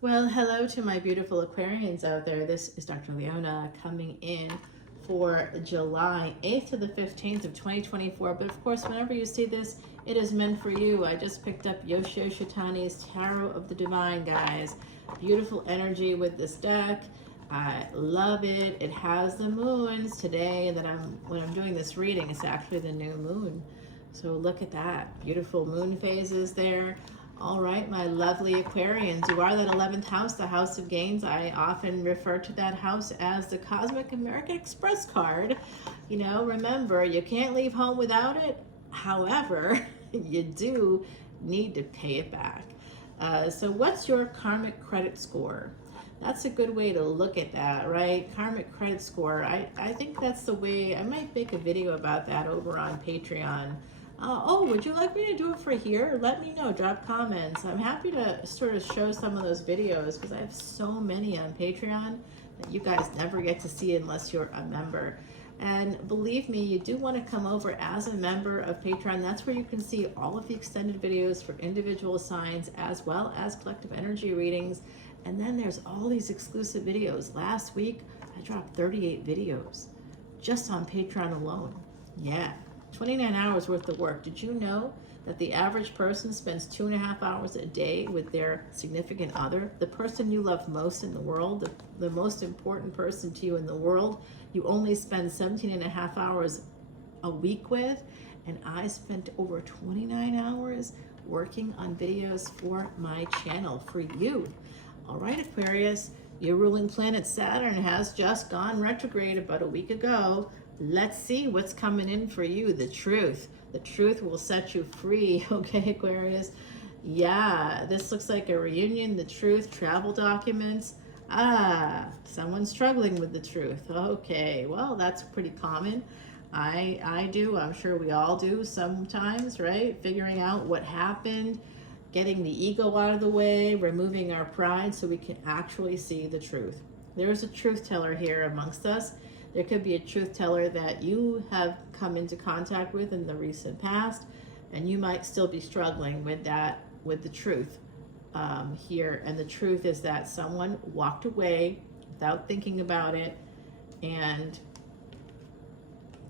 Well, hello to my beautiful Aquarians out there. This is Dr. Leona coming in for July 8th to the 15th of 2024. But of course, whenever you see this, it is meant for you. I just picked up Yoshio Shitani's Tarot of the Divine, guys. Beautiful energy with this deck. I love it. It has the moons today that when I'm doing this reading, it's actually the new moon. So look at that. Beautiful moon phases there. All right, my lovely Aquarians, you are that 11th house, the house of gains. I often refer to that house as the Cosmic American Express card. You know, remember, you can't leave home without it. However, you do need to pay it back. So what's your karmic credit score? That's a good way to look at that, right? Karmic credit score. I think that's the way. I might make a video about that over on Patreon. Oh, would you like me to do it for here? Let me know. Drop comments. I'm happy to sort of show some of those videos because I have so many on Patreon that you guys never get to see unless you're a member. And believe me, you do want to come over as a member of Patreon. That's where you can see all of the extended videos for individual signs as well as collective energy readings. And then there's all these exclusive videos. Last week, I dropped 38 videos just on Patreon alone. Yeah. 29 hours worth of work. Did you know that the average person spends 2.5 hours a day with their significant other? The person you love most in the world, the most important person to you in the world, you only spend 17.5 hours a week with. And I spent over 29 hours working on videos for my channel for you. All right, Aquarius, your ruling planet Saturn has just gone retrograde about a week ago. Let's see what's coming in for you. The truth. The truth will set you free. Okay, Aquarius? Yeah, this looks like a reunion. The truth. Travel documents. Someone's struggling with the truth. Okay, well, that's pretty common. I do. I'm sure we all do sometimes, right? Figuring out what happened, getting the ego out of the way, removing our pride so we can actually see the truth. There's a truth teller here amongst us. There could be a truth teller that you have come into contact with in the recent past, and you might still be struggling with that, with the truth here. And the truth is that someone walked away without thinking about it, and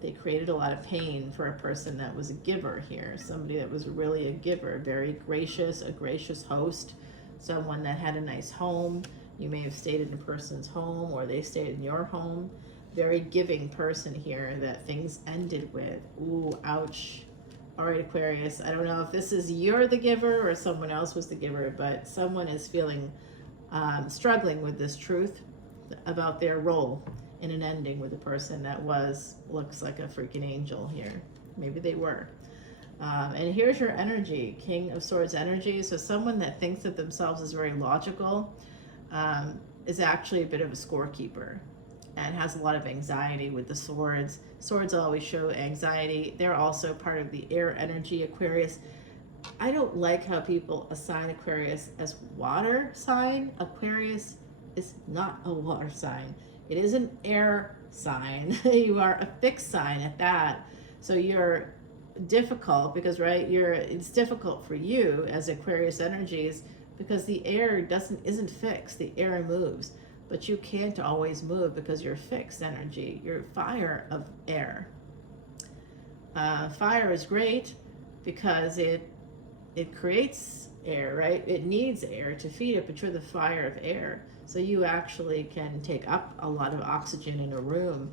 they created a lot of pain for a person that was a giver here. Somebody that was really a giver, very gracious, a gracious host, someone that had a nice home. You may have stayed in a person's home, or they stayed in your home. Very giving person here that things ended with. Ooh, ouch. All right, Aquarius, I don't know if this is you're the giver or someone else was the giver, but someone is feeling struggling with this truth about their role in an ending with a person that looks like a freaking angel here. Maybe they were. And here's your energy, King of Swords energy. So someone that thinks of themselves as very logical is actually a bit of a scorekeeper and has a lot of anxiety with the swords. Swords always show anxiety. They're also part of the air energy, Aquarius. I don't like how people assign Aquarius as water sign. Aquarius is not a water sign. It is an air sign. You are a fixed sign at that. So you're difficult because, right, it's difficult for you as Aquarius energies because the air isn't fixed. The air moves. But you can't always move because you're fixed energy. You're fire of air. Fire is great because it creates air, right? It needs air to feed it, but you're the fire of air. So you actually can take up a lot of oxygen in a room.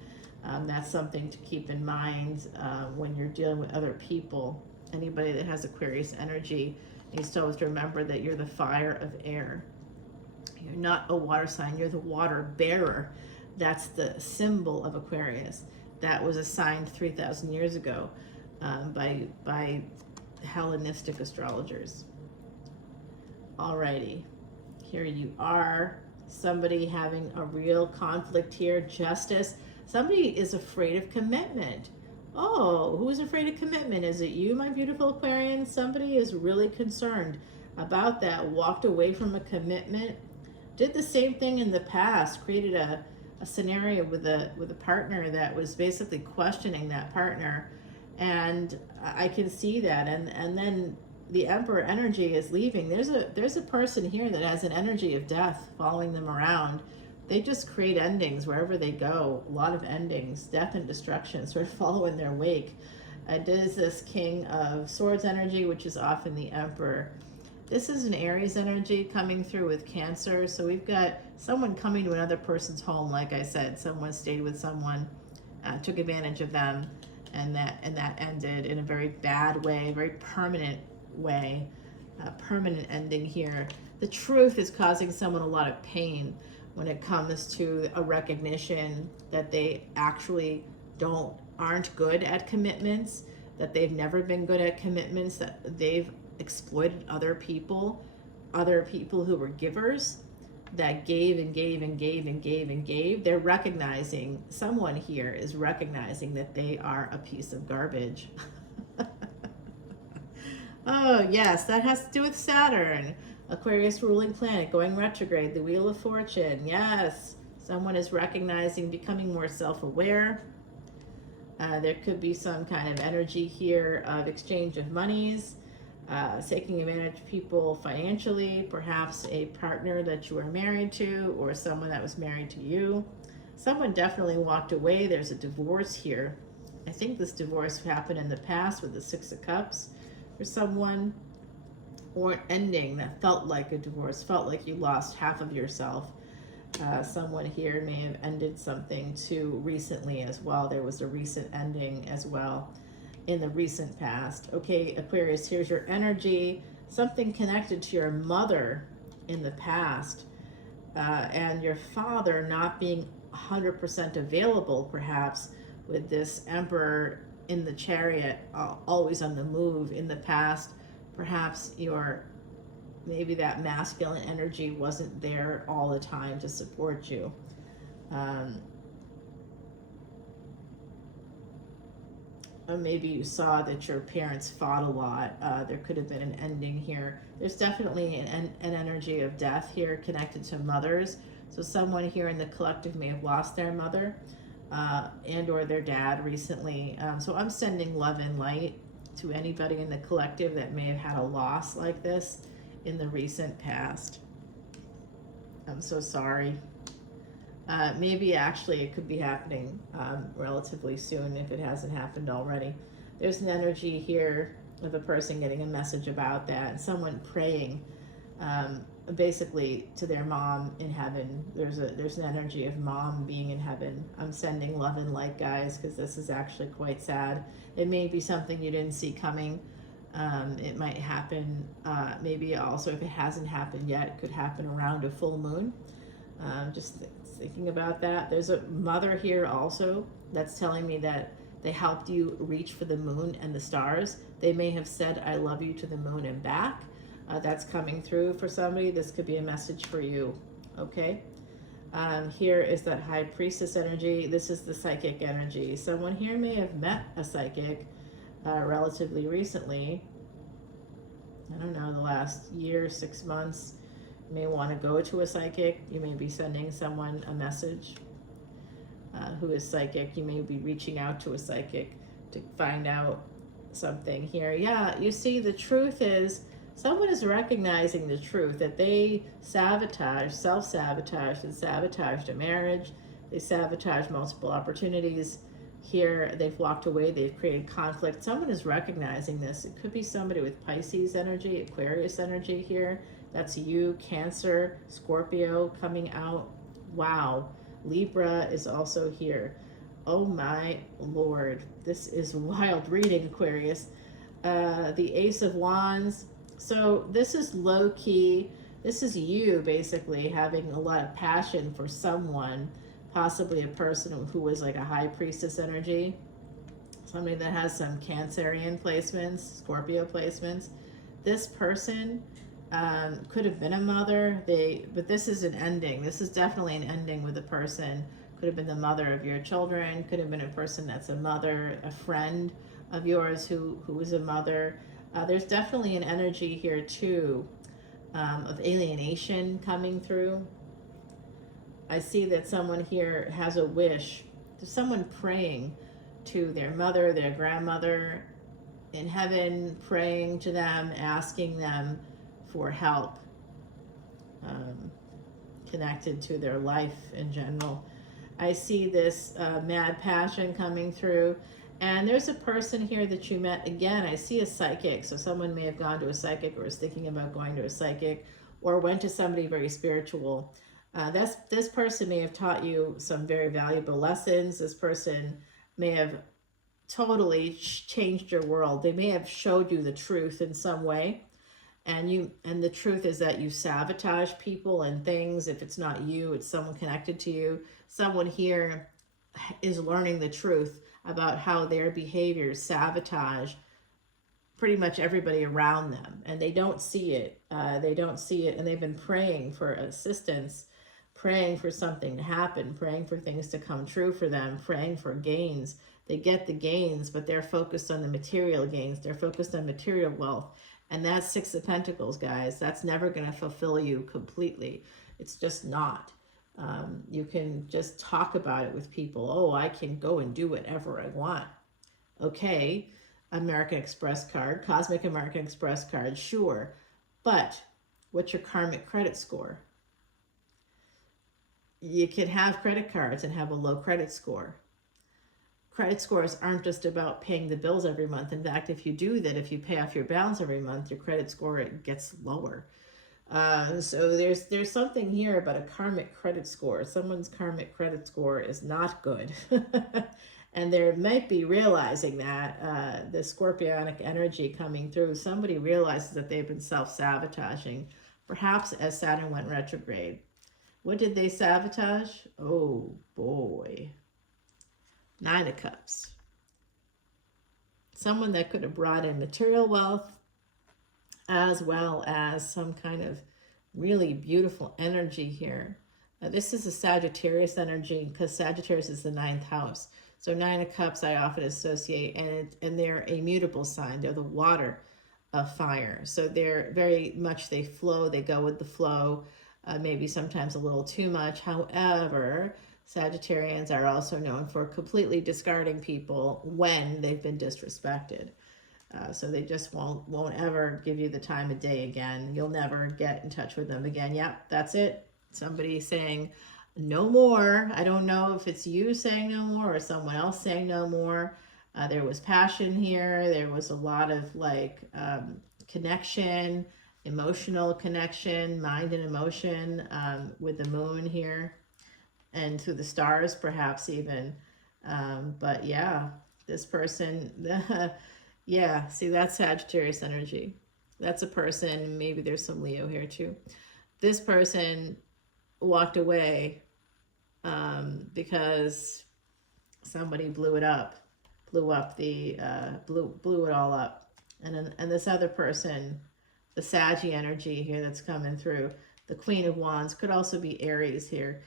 That's something to keep in mind when you're dealing with other people. Anybody that has Aquarius energy needs to always remember that you're the fire of air. You're not a water sign, you're the water bearer. That's the symbol of Aquarius. That was assigned 3,000 years ago by Hellenistic astrologers. Alrighty, here you are. Somebody having a real conflict here, justice. Somebody is afraid of commitment. Oh, who's afraid of commitment? Is it you, my beautiful Aquarian? Somebody is really concerned about that, walked away from a commitment. Did the same thing in the past, created a scenario with a partner that was basically questioning that partner. And I can see that. And then the Emperor energy is leaving. There's a person here that has an energy of death following them around. They just create endings wherever they go. A lot of endings, death and destruction sort of follow in their wake. It is this King of Swords energy, which is often the Emperor. This is an Aries energy coming through with Cancer. So we've got someone coming to another person's home. Like I said, someone stayed with someone, took advantage of them, and that ended in a very bad way, a very permanent way, a permanent ending here. The truth is causing someone a lot of pain when it comes to a recognition that they actually aren't good at commitments, that they've never been good at commitments, that they've exploited other people who were givers, that gave and gave and gave and gave and gave. They're recognizing, someone here is recognizing that they are a piece of garbage. Oh yes, that has to do with Saturn, Aquarius ruling planet going retrograde, the Wheel of Fortune. Yes, someone is recognizing, becoming more self-aware. There could be some kind of energy here of exchange of monies, taking advantage of people financially, perhaps a partner that you are married to or someone that was married to you. Someone definitely walked away. There's a divorce here. I think this divorce happened in the past with the Six of Cups for someone, or an ending that felt like a divorce, felt like you lost half of yourself. Someone here may have ended something too recently as well. There was a recent ending as well in the recent past. Okay, Aquarius, here's your energy. Something connected to your mother in the past, and your father not being 100% available, perhaps, with this Emperor in the Chariot, always on the move in the past. Perhaps maybe that masculine energy wasn't there all the time to support you. Or maybe you saw that your parents fought a lot. There could have been an ending here. There's definitely an energy of death here connected to mothers. So someone here in the collective may have lost their mother and or their dad recently. So I'm sending love and light to anybody in the collective that may have had a loss like this in the recent past. I'm so sorry. Maybe actually it could be happening relatively soon if it hasn't happened already. There's an energy here of a person getting a message about that, someone praying basically to their mom in heaven. There's an energy of mom being in heaven. I'm sending love and light, guys, because this is actually quite sad. It may be something you didn't see coming. It might happen, maybe also if it hasn't happened yet, it could happen around a full moon. Just thinking about that. There's a mother here also that's telling me that they helped you reach for the moon and the stars. They may have said, I love you to the moon and back. That's coming through for somebody. This could be a message for you, okay? Here is that High Priestess energy. This is the psychic energy. Someone here may have met a psychic relatively recently. I don't know, the last year, 6 months. You may want to go to a psychic. You may be sending someone a message who is psychic. You may be reaching out to a psychic to find out something here. Yeah, you see, the truth is someone is recognizing the truth that they sabotaged, self-sabotaged, and sabotaged a marriage. They sabotaged multiple opportunities. Here, they've walked away, they've created conflict. Someone is recognizing this. It could be somebody with Pisces energy, Aquarius energy here. That's you, Cancer, Scorpio coming out. Wow. Libra is also here. Oh my Lord. This is wild reading, Aquarius. The Ace of Wands. So this is low key. This is you basically having a lot of passion for someone, possibly a person who was like a High Priestess energy. Somebody that has some Cancerian placements, Scorpio placements. This person could have been a mother, but this is an ending. This is definitely an ending with a person. Could have been the mother of your children, could have been a person that's a mother, a friend of yours who is a mother. There's definitely an energy here too of alienation coming through. I see that someone here has a wish. There's someone praying to their mother, their grandmother, in heaven, praying to them, asking them for help, connected to their life in general. I see this mad passion coming through. And there's a person here that you met. Again, I see a psychic. So someone may have gone to a psychic or is thinking about going to a psychic or went to somebody very spiritual. This person may have taught you some very valuable lessons. This person may have totally changed your world. They may have showed you the truth in some way. And the truth is that you sabotage people and things. If it's not you, it's someone connected to you. Someone here is learning the truth about how their behaviors sabotage pretty much everybody around them, and they don't see it. They don't see it, and they've been praying for assistance, praying for something to happen, praying for things to come true for them, praying for gains. They get the gains, but they're focused on the material gains. They're focused on material wealth. And that's Six of Pentacles, guys. That's never going to fulfill you completely. It's just not. You can just talk about it with people. Oh, I can go and do whatever I want. Okay, American Express card, Cosmic American Express card, sure. But what's your karmic credit score? You can have credit cards and have a low credit score. Credit scores aren't just about paying the bills every month. In fact, if you do that, if you pay off your balance every month, your credit score gets lower. So there's something here about a karmic credit score. Someone's karmic credit score is not good. And they might be realizing that the scorpionic energy coming through, somebody realizes that they've been self-sabotaging, perhaps as Saturn went retrograde. What did they sabotage? Oh, boy. Nine of Cups. Someone that could have brought in material wealth as well as some kind of really beautiful energy here. Now, this is a Sagittarius energy because Sagittarius is the 9th house. So Nine of Cups I often associate, and they're a mutable sign. They're the water of fire. So they're very much, they flow, they go with the flow, maybe sometimes a little too much. However, Sagittarians are also known for completely discarding people when they've been disrespected. So they just won't ever give you the time of day again. You'll never get in touch with them again. Yep, that's it. Somebody saying no more. I don't know if it's you saying no more or someone else saying no more. There was passion here. There was a lot of connection, emotional connection, mind and emotion with the moon here. And to the stars, perhaps even. But yeah, this person, yeah, see, that's Sagittarius energy. That's a person, maybe there's some Leo here too. This person walked away because somebody blew it up, blew it all up. And this other person, the Saggy energy here that's coming through, the Queen of Wands, could also be Aries here.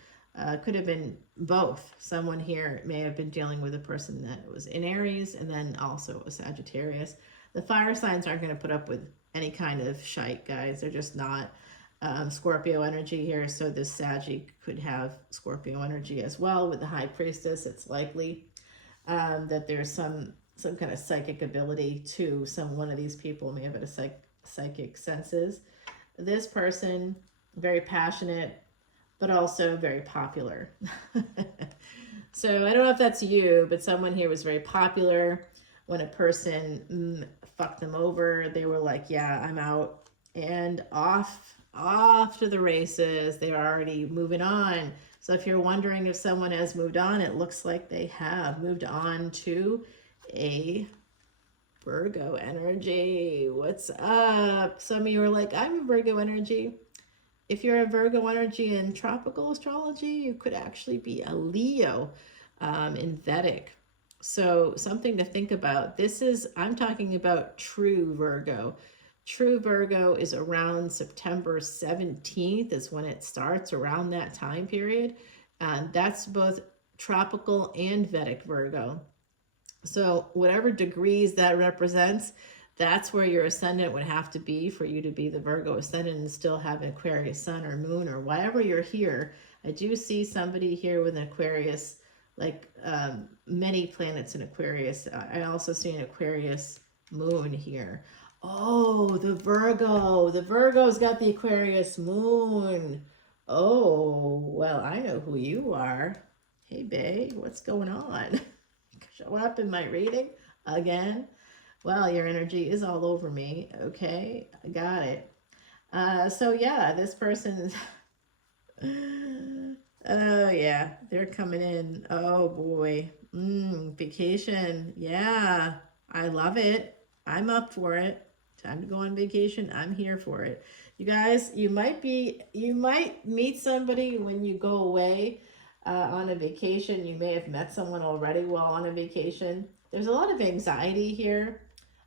Could have been both. Someone here may have been dealing with a person that was in Aries and then also a Sagittarius. The fire signs aren't going to put up with any kind of shite, guys. They're just not. Scorpio energy here, so this Saggy could have Scorpio energy as well. With the High Priestess, it's likely that there's some kind of psychic ability to one of these people may have a psychic senses. This person, very passionate, but also very popular. So I don't know if that's you, but someone here was very popular. When a person fucked them over, they were like, yeah, I'm out, and off to the races. They're already moving on. So if you're wondering if someone has moved on, it looks like they have moved on to a Virgo energy. What's up? Some of you are like, I'm a Virgo energy. If you're a Virgo energy in tropical astrology, you could actually be a Leo in Vedic. So something to think about. I'm talking about true Virgo. True Virgo is around September 17th is when it starts, around that time period. That's both tropical and Vedic Virgo. So whatever degrees that represents, that's where your ascendant would have to be for you to be the Virgo ascendant and still have an Aquarius sun or moon or whatever you're here. I do see somebody here with an Aquarius, like many planets in Aquarius. I also see an Aquarius moon here. Oh, the Virgo. The Virgo's got the Aquarius moon. Oh, well, I know who you are. Hey, babe, what's going on? Show up in my reading again? Well, your energy is all over me. Okay, I got it. So yeah, this person oh yeah, they're coming in. Oh boy. Vacation. Yeah, I love it. I'm up for it. Time to go on vacation. I'm here for it. You guys, you might meet somebody when you go away on a vacation. You may have met someone already while on a vacation. There's a lot of anxiety here.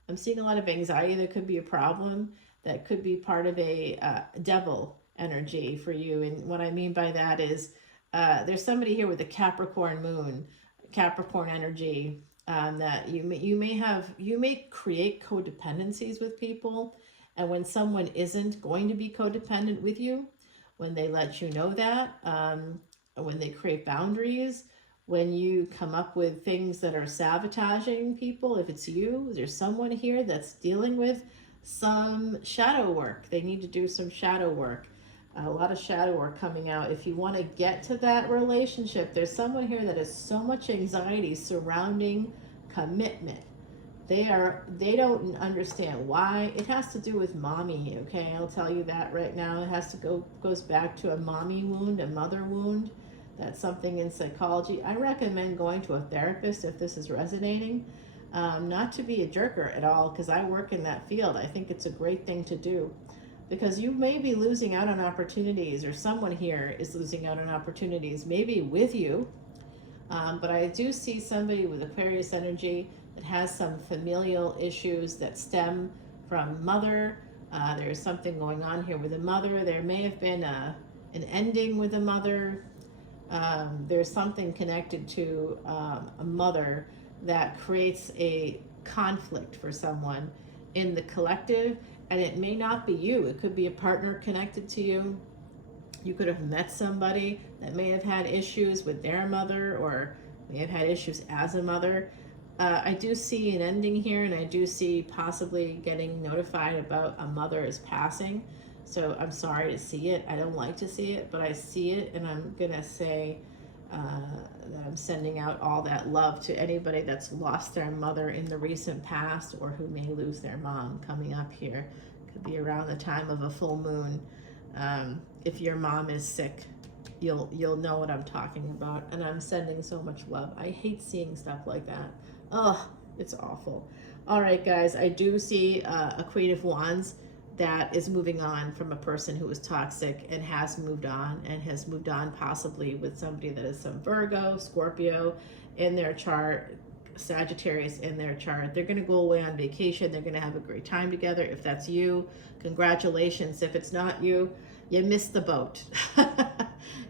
I'm seeing a lot of anxiety. There could be a problem that could be part of a devil energy for you. And what I mean by that is there's somebody here with a Capricorn moon, Capricorn energy, that you may create codependencies with people. And when someone isn't going to be codependent with you, when they let you know that, when they create boundaries, when you come up with things that are sabotaging people, if it's you, there's someone here that's dealing with some shadow work. They need to do some shadow work. A lot of shadow work coming out. If you want to get to that relationship, there's someone here that has so much anxiety surrounding commitment. They don't understand why. It has to do with mommy, okay? I'll tell you that right now. It goes back to a mommy wound, a mother wound. That's something in psychology. I recommend going to a therapist if this is resonating. Not to be a jerker at all, because I work in that field. I think it's a great thing to do, because you may be losing out on opportunities, or someone here is losing out on opportunities, maybe with you. But I do see somebody with Aquarius energy that has some familial issues that stem from mother. There's something going on here with a mother. There may have been an ending with a mother. There's something connected to a mother that creates a conflict for someone in the collective, and it may not be you. It could be a partner connected to you. You could have met somebody that may have had issues with their mother, or may have had issues as a mother. I do see an ending here, and I do see possibly getting notified about a mother is passing. So I'm sorry to see it. I don't like to see it, but I see it, and I'm gonna say that I'm sending out all that love to anybody that's lost their mother in the recent past, or who may lose their mom coming up here. Could be around the time of a full moon. If your mom is sick, you'll know what I'm talking about. And I'm sending so much love. I hate seeing stuff like that. Oh, it's awful. All right, guys, I do see a Queen of Wands that is moving on from a person who was toxic, and has moved on possibly with somebody that is some Virgo, Scorpio in their chart, Sagittarius in their chart. They're going to go away on vacation. They're going to have a great time together. If that's you, congratulations. If it's not you, you missed the boat.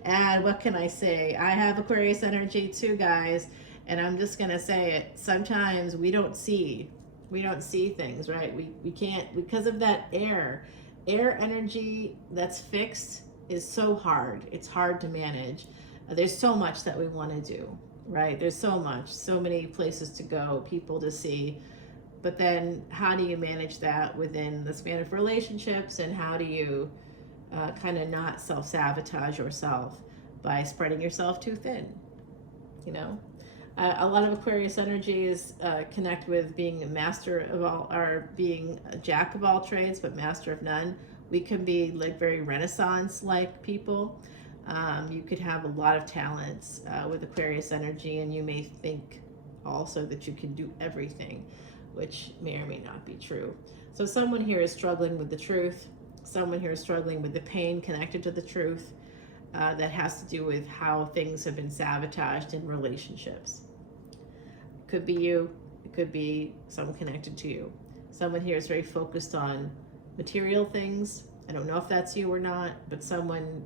And what can I say? I have Aquarius energy too, guys. And I'm just going to say it. Sometimes we don't see things, right? We can't, because of that air energy that's fixed is so hard. It's hard to manage. There's so much that we want to do, right? There's so many places to go, people to see. But then how do you manage that within the span of relationships? And how do you kind of not self-sabotage yourself by spreading yourself too thin, you know? A lot of Aquarius energy is connect with being a master of all, or being a jack of all trades, but master of none. We can be like very Renaissance-like people. You could have a lot of talents with Aquarius energy, and you may think also that you can do everything, which may or may not be true. So someone here is struggling with the truth. Someone here is struggling with the pain connected to the truth. That has to do with how things have been sabotaged in relationships. It could be you. It could be someone connected to you. Someone here is very focused on material things. I don't know if that's you or not, but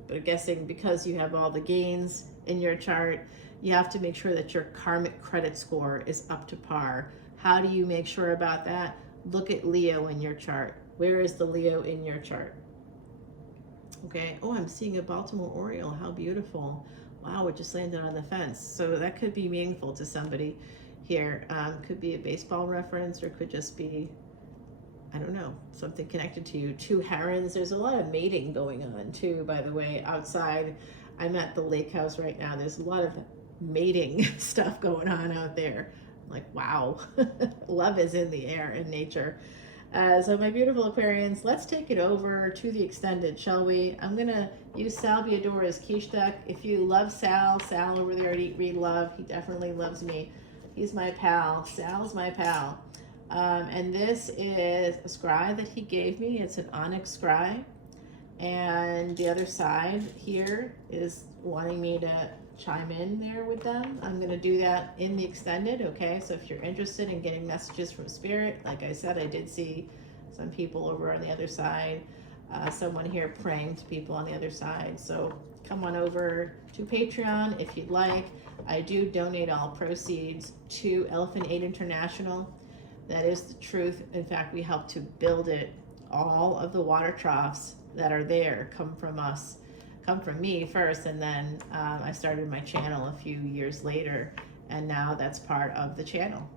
but guessing because you have all the gains in your chart, you have to make sure that your karmic credit score is up to par. How do you make sure about that? Look at Leo in your chart. Where is the Leo in your chart? Okay. Oh, I'm seeing a Baltimore Oriole. How beautiful. Wow, it just landed on the fence. So that could be meaningful to somebody here. Could be a baseball reference, or could just be, I don't know, something connected to you. 2 herons. There's a lot of mating going on too, by the way, outside. I'm at the lake house right now. There's a lot of mating stuff going on out there. Like, wow, love is in the air in nature. So my beautiful Aquarians, let's take it over to the extended, shall we? I'm going to use Salviadora's quiche deck. If you love Sal over there at Eat, Read, Love, he definitely loves me. He's my pal. Sal's my pal. And this is a scry that he gave me. It's an onyx scry. And the other side here is wanting me to chime in there with them. I'm going to do that in the extended, okay? So if you're interested in getting messages from Spirit, like I said, I did see some people over on the other side, someone here praying to people on the other side. So come on over to Patreon if you'd like. I do donate all proceeds to Elephant Aid International. That is the truth. In fact, we help to build it. All of the water troughs that are there come from us. Come from me first, and then I started my channel a few years later, and now that's part of the channel,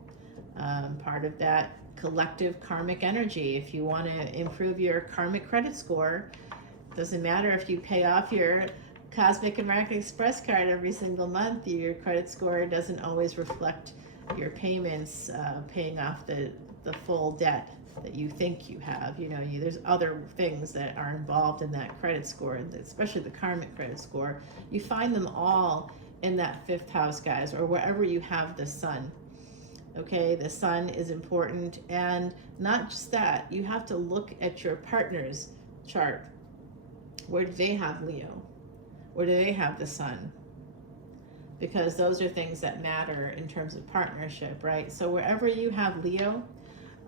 part of that collective karmic energy. If you want to improve your karmic credit score, doesn't matter if you pay off your Cosmic American Express card every single month, your credit score doesn't always reflect your payments, paying off the full debt that you think you have. You know, there's other things that are involved in that credit score, especially the karmic credit score. You find them all in that 5th house, guys, or wherever you have the sun. Okay, the sun is important. And not just that, you have to look at your partner's chart. Where do they have Leo? Where do they have the sun? Because those are things that matter in terms of partnership, right? So wherever you have Leo,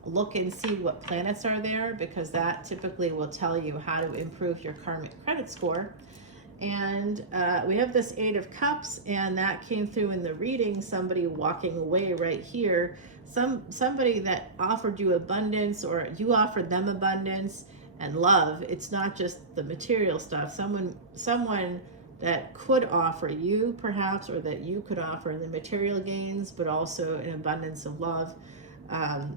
look and see what planets are there, because that typically will tell you how to improve your karmic credit score. And we have this 8 of Cups, and that came through in the reading, somebody walking away right here. Somebody that offered you abundance, or you offered them abundance and love. It's not just the material stuff. Someone that could offer you perhaps, or that you could offer the material gains, but also an abundance of love.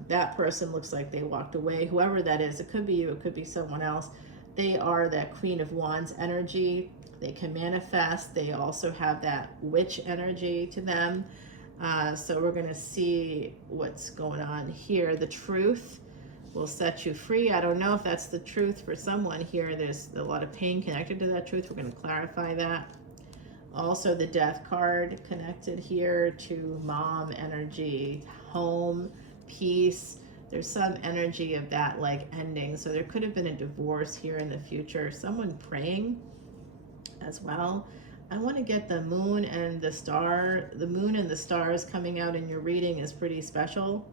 That person looks like they walked away. Whoever that is, it could be you, it could be someone else. They are that Queen of Wands energy. They can manifest. They also have that witch energy to them. So we're going to see what's going on here. The truth will set you free. I don't know if that's the truth for someone here. There's a lot of pain connected to that truth. We're going to clarify that. Also, the Death card connected here to mom energy, home, peace. There's some energy of that like ending. So there could have been a divorce here in the future. Someone praying as well. I want to get the moon and the star. The moon and the stars coming out in your reading is pretty special.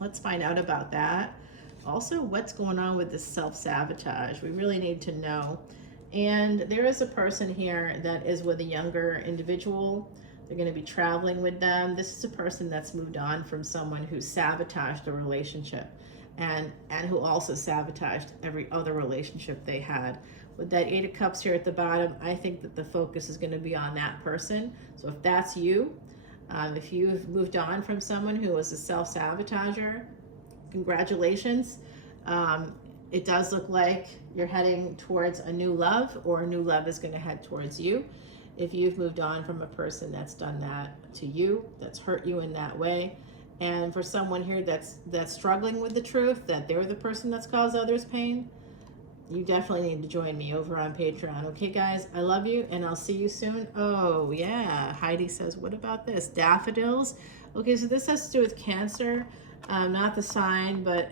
Let's find out about that. Also, what's going on with this self-sabotage? We really need to know. And there is a person here that is with a younger individual. They're going to be traveling with them. This is a person that's moved on from someone who sabotaged a relationship, and who also sabotaged every other relationship they had. With that 8 of Cups here at the bottom, I think that the focus is going to be on that person. So if that's you, if you've moved on from someone who was a self-sabotager, congratulations. It does look like you're heading towards a new love, or a new love is going to head towards you. If you've moved on from a person that's done that to you, that's hurt you in that way. And for someone here that's struggling with the truth, that they're the person that's caused others pain, you definitely need to join me over on Patreon. Okay, guys, I love you, and I'll see you soon. Oh, yeah, Heidi says, what about this? Daffodils? Okay, so this has to do with Cancer, not the sign, but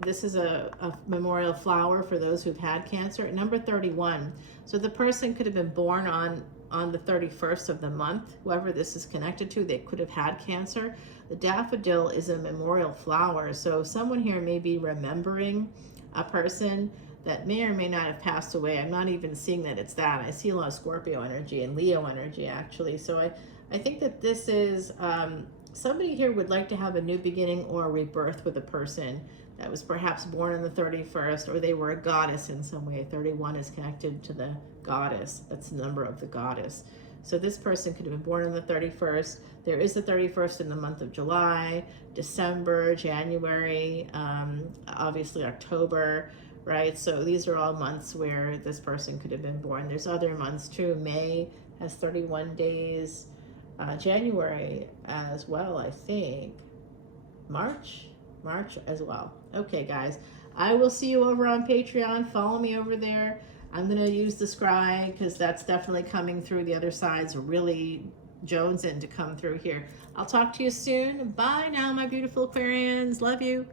this is a memorial flower for those who've had cancer. Number 31. So the person could have been born on the 31st of the month. Whoever this is connected to, they could have had cancer. The daffodil is a memorial flower. So someone here may be remembering a person that may or may not have passed away. I'm not even seeing that it's that. I see a lot of Scorpio energy and Leo energy, actually. So I think that this is somebody here would like to have a new beginning or a rebirth with a person that was perhaps born on the 31st, or they were a goddess in some way. 31 is connected to the goddess. That's the number of the goddess. So this person could have been born on the 31st. There is the 31st in the month of July, December, January, obviously October, right? So these are all months where this person could have been born. There's other months too. May has 31 days. January as well, I think. March as well. Okay, guys. I will see you over on Patreon. Follow me over there. I'm going to use the scribe because that's definitely coming through. The other side's really jonesing to come through here. I'll talk to you soon. Bye now, my beautiful Aquarians. Love you.